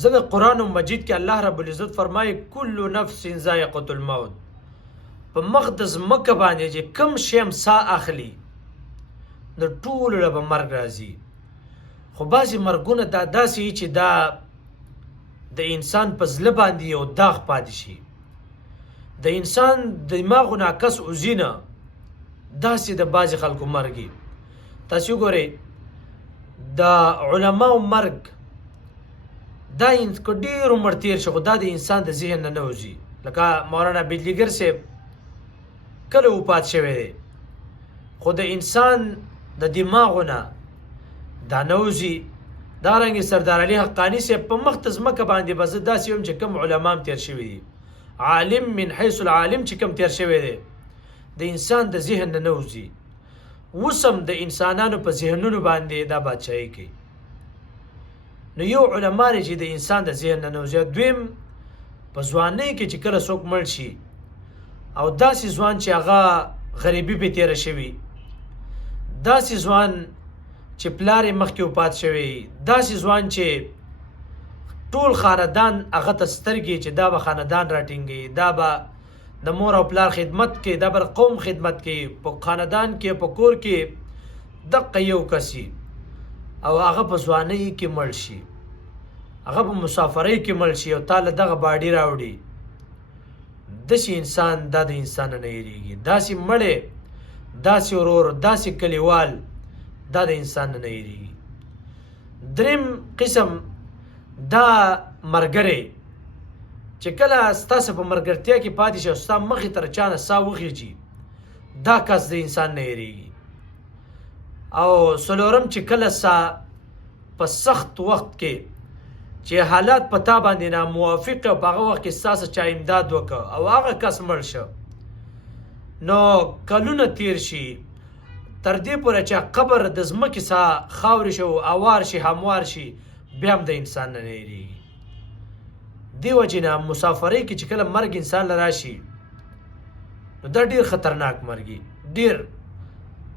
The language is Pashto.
زه د قرآن مجید کې الله رب العزت فرمایي کل نفس ذائقة الموت. په مخ د ځمکه باندې چې کم شی سا اخلي د ټولو له به مرګ راځي. خو بعضې مرګونه دا داسې وي چې دا د انسان په زړه باندې یو داغ پاتې شي. د انسان دماغو نه عکس وځي نه، داسې د بعضې خلکو مرګي. تاسې وګورئ د علماو مرګ دا که ډېر عمر تېر شي خو دا د انسان د ذهن نه نه وځي. لکه مولانا بجلیګر صاحب کله وفات شوی دی خو د انسان د دماغو نه دا نه وځي. دارنګې سردار علي حقاني صاحب په مخ د ځمکه باندې به زه داسې ویم چې کوم علما هم تېر شوي دي، عالم من حیث العالم چې کوم تېر شوی دی د انسان د ذهن نه نه وځي. اوس هم د انسانانو په ذهنونو باندې دا بادشاهي کوي. نو یو علما دی چې د انسان د ذهن نه نه وځي. دویم په ځوانۍ کې چې کله څوک مړ شي او داسې ځوان چې هغه غریبي پې تېره شوي، داسې ځوان چې پلار یې مخکې وفات شوی، داسې ځوان چې ټول خاندان هغه ته سترګې چې دا به خاندان راټینګوي، دا به د مور او پلار خدمت کوي، دا به قوم خدمت کوي، په خاندان کې په کور کې دقه یو کسي او هغه په ځوانۍ کې مړ شي، هغه په مسافرۍ کې مړ شي او تا له دغه باډي راوړي. داسې انسان دا د انسان نه هېرېږي. داسې مړی، داسې ورور، داسې کلیوال دا د انسان نه هېرېږي. دریم قسم دا ملګری چې کله ستاسو په ملګرتیا کې پاتې شي او ستا مخې ته چا نه ساه وخېجي، دا کس د انسان نه هېرېږي. او څلورم چې کله سا په سخت وخت کې چې حالات په تا باندې ناموافق او په هغه وخت کې ستاسو چا امداد وکړه او هغه کس مړ شه، نو کلونه تیر شي تر دې پورې چې قبر د ځمکې څخه خاورې شي او اوار شي هموار شي، بیا هم د انسان نه هېرېږي. دې وجې نه مسافرۍ کې چې کله مرګ انسان له راشي نو دا ډېر خطرناک مرګي، ډېر